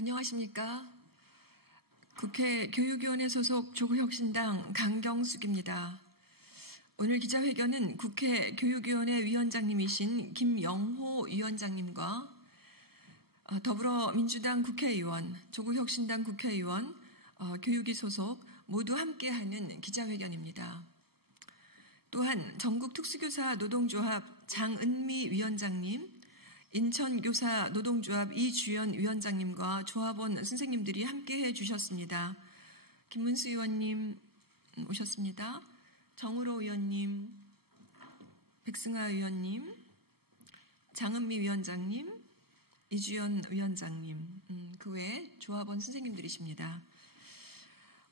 안녕하십니까? 국회 교육위원회 소속 조국혁신당 강경숙입니다. 오늘 기자회견은 국회 교육위원회 위원장님이신 김영호 위원장님과 더불어민주당 국회의원, 조국혁신당 국회의원, 교육위 소속 모두 함께하는 기자회견입니다. 또한 전국특수교사 노동조합 장은미 위원장님, 인천교사 노동조합 이주연 위원장님과 조합원 선생님들이 함께해 주셨습니다. 김문수 의원님 오셨습니다. 정우로 의원님, 백승하 의원님, 장은미 위원장님, 이주연 위원장님, 그 외에 조합원 선생님들이십니다.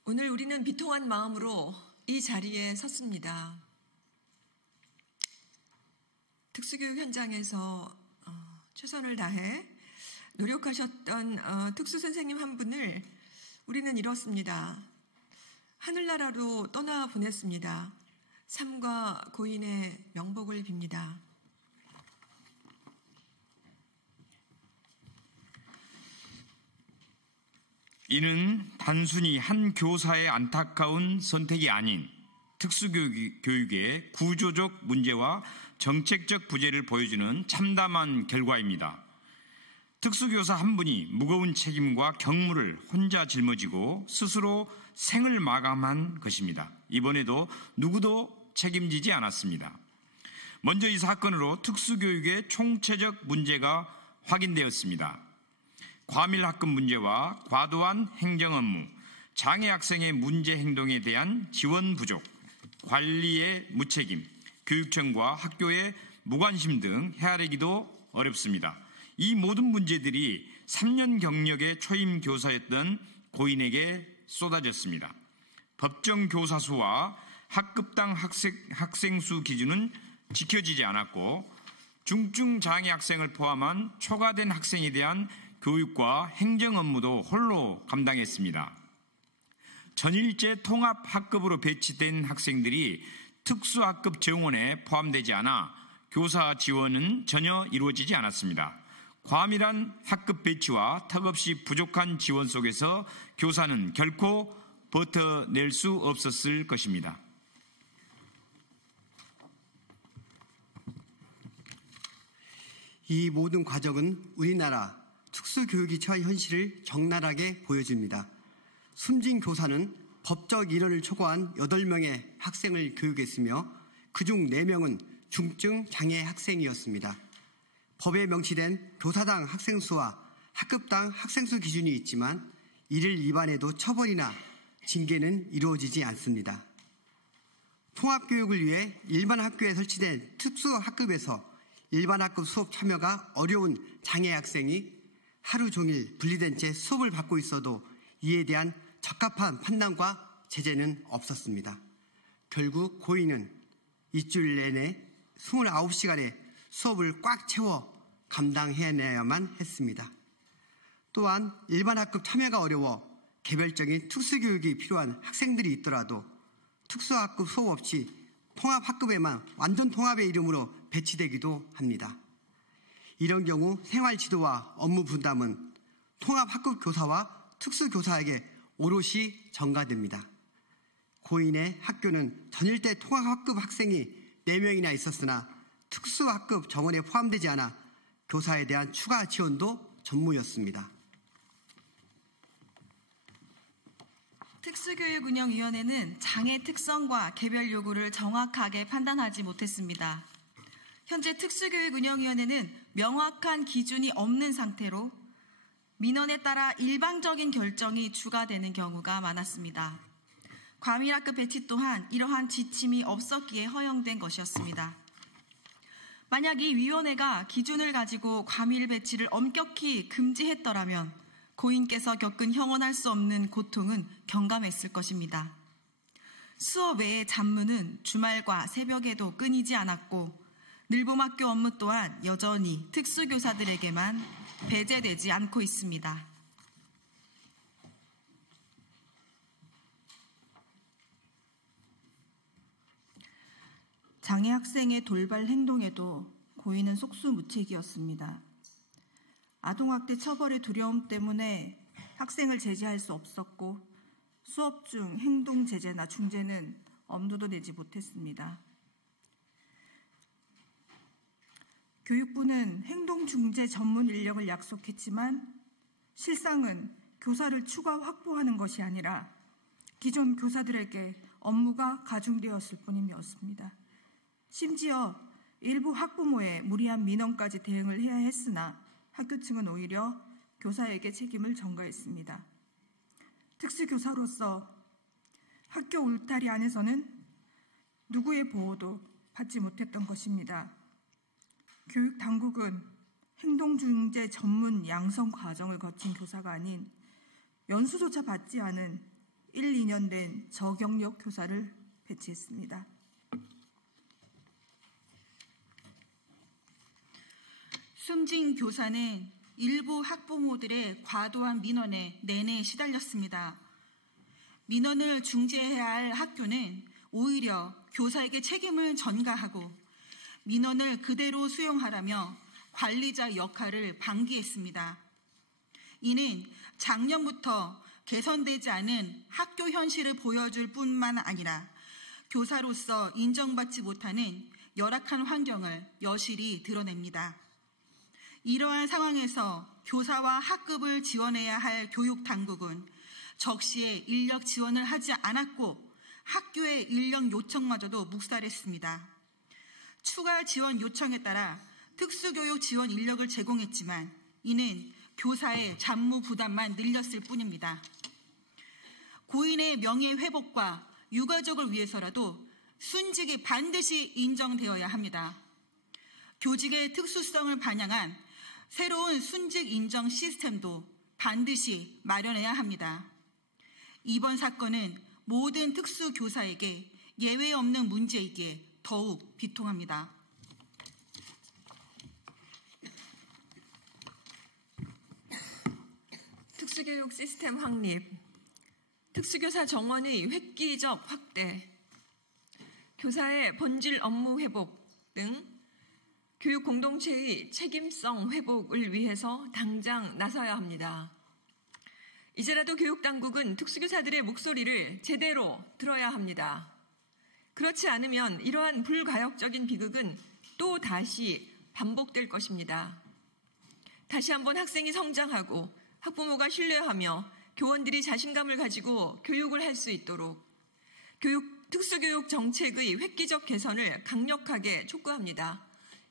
오늘 우리는 비통한 마음으로 이 자리에 섰습니다. 특수교육 현장에서 최선을 다해 노력하셨던 특수선생님 한 분을 우리는 잃었습니다. 하늘나라로 떠나보냈습니다. 삼가 고인의 명복을 빕니다. 이는 단순히 한 교사의 안타까운 선택이 아닌 특수교육의 구조적 문제와 정책적 부재를 보여주는 참담한 결과입니다. 특수교사 한 분이 무거운 책임과 경무를 혼자 짊어지고 스스로 생을 마감한 것입니다. 이번에도 누구도 책임지지 않았습니다. 먼저 이 사건으로 특수교육의 총체적 문제가 확인되었습니다. 과밀학급 문제와 과도한 행정업무, 장애 학생의 문제 행동에 대한 지원 부족, 관리의 무책임, 교육청과 학교의 무관심 등 헤아리기도 어렵습니다. 이 모든 문제들이 3년 경력의 초임 교사였던 고인에게 쏟아졌습니다. 법정 교사 수와 학급당 학생 수 기준은 지켜지지 않았고 중증 장애 학생을 포함한 초과된 학생에 대한 교육과 행정 업무도 홀로 감당했습니다. 전일제 통합학급으로 배치된 학생들이 특수학급 정원에 포함되지 않아 교사 지원은 전혀 이루어지지 않았습니다. 과밀한 학급 배치와 턱없이 부족한 지원 속에서 교사는 결코 버텨낼 수 없었을 것입니다. 이 모든 과정은 우리나라 특수교육이 처한 현실을 적나라하게 보여줍니다. 숨진 교사는 법적 인원을 초과한 8명의 학생을 교육했으며 그중 4명은 중증 장애 학생이었습니다. 법에 명시된 교사당 학생 수와 학급당 학생 수 기준이 있지만 이를 위반해도 처벌이나 징계는 이루어지지 않습니다. 통합교육을 위해 일반 학교에 설치된 특수학급에서 일반 학급 수업 참여가 어려운 장애 학생이 하루 종일 분리된 채 수업을 받고 있어도 이에 대한 적합한 판단과 제재는 없었습니다. 결국 고인은 일주일 내내 29시간의 수업을 꽉 채워 감당해내야만 했습니다. 또한 일반 학급 참여가 어려워 개별적인 특수교육이 필요한 학생들이 있더라도 특수학급 수업 없이 통합학급에만 완전 통합의 이름으로 배치되기도 합니다. 이런 경우 생활지도와 업무 분담은 통합학급 교사와 특수교사에게 오롯이 전가됩니다. 고인의 학교는 전일대 통합학급 학생이 4명이나 있었으나 특수학급 정원에 포함되지 않아 교사에 대한 추가 지원도 전무였습니다. 특수교육운영위원회는 장애 특성과 개별 요구를 정확하게 판단하지 못했습니다. 현재 특수교육운영위원회는 명확한 기준이 없는 상태로 민원에 따라 일방적인 결정이 주가되는 경우가 많았습니다. 과밀학급 배치 또한 이러한 지침이 없었기에 허용된 것이었습니다. 만약 이 위원회가 기준을 가지고 과밀 배치를 엄격히 금지했더라면 고인께서 겪은 형언할 수 없는 고통은 경감했을 것입니다. 수업 외의 잡무는 주말과 새벽에도 끊이지 않았고 늘봄학교 업무 또한 여전히 특수교사들에게만 배제되지 않고 있습니다. 장애 학생의 돌발 행동에도 고인은 속수무책이었습니다. 아동학대 처벌의 두려움 때문에 학생을 제지할 수 없었고 수업 중 행동 제재나 중재는 엄두도 내지 못했습니다. 교육부는 행동 중재 전문 인력을 약속했지만 실상은 교사를 추가 확보하는 것이 아니라 기존 교사들에게 업무가 가중되었을 뿐이었습니다. 심지어 일부 학부모의 무리한 민원까지 대응을 해야 했으나 학교 측은 오히려 교사에게 책임을 전가했습니다. 특수교사로서 학교 울타리 안에서는 누구의 보호도 받지 못했던 것입니다. 교육당국은 행동중재 전문 양성 과정을 거친 교사가 아닌 연수조차 받지 않은 1, 2년 된 저경력 교사를 배치했습니다. 숨진 교사는 일부 학부모들의 과도한 민원에 내내 시달렸습니다. 민원을 중재해야 할 학교는 오히려 교사에게 책임을 전가하고 민원을 그대로 수용하라며 관리자 역할을 방기했습니다. 이는 작년부터 개선되지 않은 학교 현실을 보여줄 뿐만 아니라 교사로서 인정받지 못하는 열악한 환경을 여실히 드러냅니다. 이러한 상황에서 교사와 학급을 지원해야 할 교육당국은 적시에 인력 지원을 하지 않았고 학교의 인력 요청마저도 묵살했습니다. 추가 지원 요청에 따라 특수교육 지원 인력을 제공했지만 이는 교사의 잡무 부담만 늘렸을 뿐입니다. 고인의 명예 회복과 유가족을 위해서라도 순직이 반드시 인정되어야 합니다. 교직의 특수성을 반영한 새로운 순직 인정 시스템도 반드시 마련해야 합니다. 이번 사건은 모든 특수교사에게 예외 없는 문제이기에 더욱 비통합니다. 특수교육 시스템 확립, 특수교사 정원의 획기적 확대, 교사의 본질 업무 회복 등 교육 공동체의 책임성 회복을 위해서 당장 나서야 합니다. 이제라도 교육당국은 특수교사들의 목소리를 제대로 들어야 합니다. 그렇지 않으면 이러한 불가역적인 비극은 또 다시 반복될 것입니다. 다시 한번 학생이 성장하고 학부모가 신뢰하며 교원들이 자신감을 가지고 교육을 할 수 있도록 특수교육 정책의 획기적 개선을 강력하게 촉구합니다.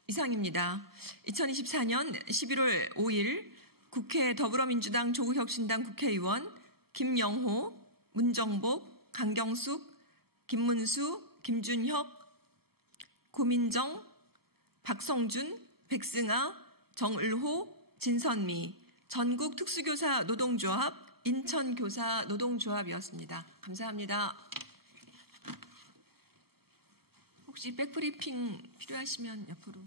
이상입니다. 2024년 11월 5일 국회 더불어민주당 조국혁신당 국회의원 김영호, 문정복, 강경숙, 김문수, 김준혁, 고민정, 박성준, 백승아, 정을호, 진선미, 전국특수교사 노동조합, 인천교사 노동조합이었습니다. 감사합니다. 혹시 백브리핑 필요하시면 옆으로.